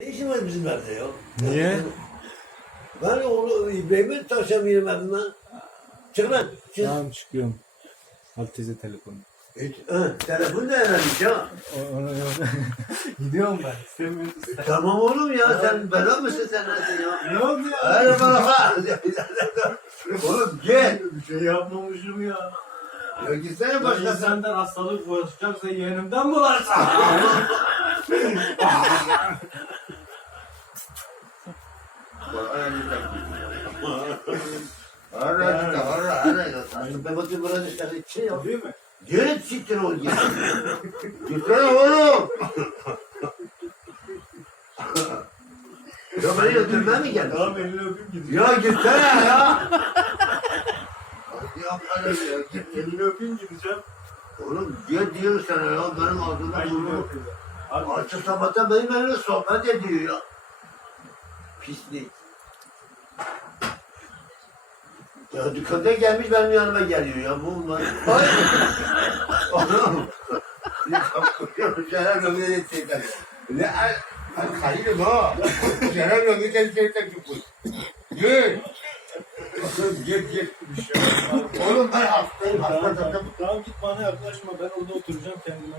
Ne işin var bizim evde ya? Niye? Ben onu İbrahim'i taşımayayım evime. Çık lan. Çık. Tamam çıkıyorum. Al teyze telefonu. Ha, telefon da önemli ya. O- Onu Gidiyorum ben. İstemiyorsun sen. Tamam oğlum ya sen bela mısın sen nesin ya? Ne oldu ya? Hadi bana bak. Oğlum gel. Bir şey yapmamışım ya. Ya gitsene Başka başka sen. senden hastalık bulaşacaksa yeğenimden bularsan. Ara işte ara ara. Ben bakayım burada işte şey yap. Değil mi? Gel siktir ol ya. Gitsene oğlum. Ya beni öldürmeye mi geldin? Tamam elini öpeyim gideceğim. Ya gitsene ya. Ya bana ya git. Elini öpeyim gideceğim. Oğlum diye diyor sana ya benim ağzımda. Hadi. Açık sabahtan benim benimle sohbet ediyor ya. Pislik. Ya dükkanda gelmiş benim yanıma geliyor ya bu lan. Ay. Oğlum. Şeref yok ne diyecekler. Ne. Ben kayırım ha. Şeref yok ne diyecekler ki bu. Gel. Oğlum git git. Oğlum ben hastayım hasta zaten. tamam git bana yaklaşma ben orada oturacağım kendime.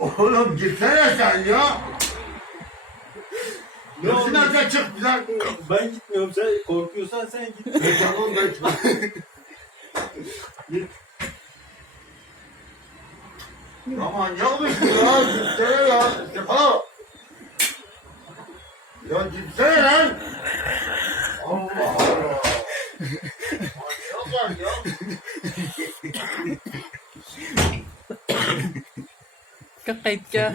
Oğlum gitsene sen ya. Ne oldu? nereden çık güzel? Ben gitmiyorum sen korkuyorsan sen git. E tamam ben Ya manyak mısın ya? Gitsene ya. Sefa. Ya gitsene lan. Allah Allah. Manyak ya. Kakait ka.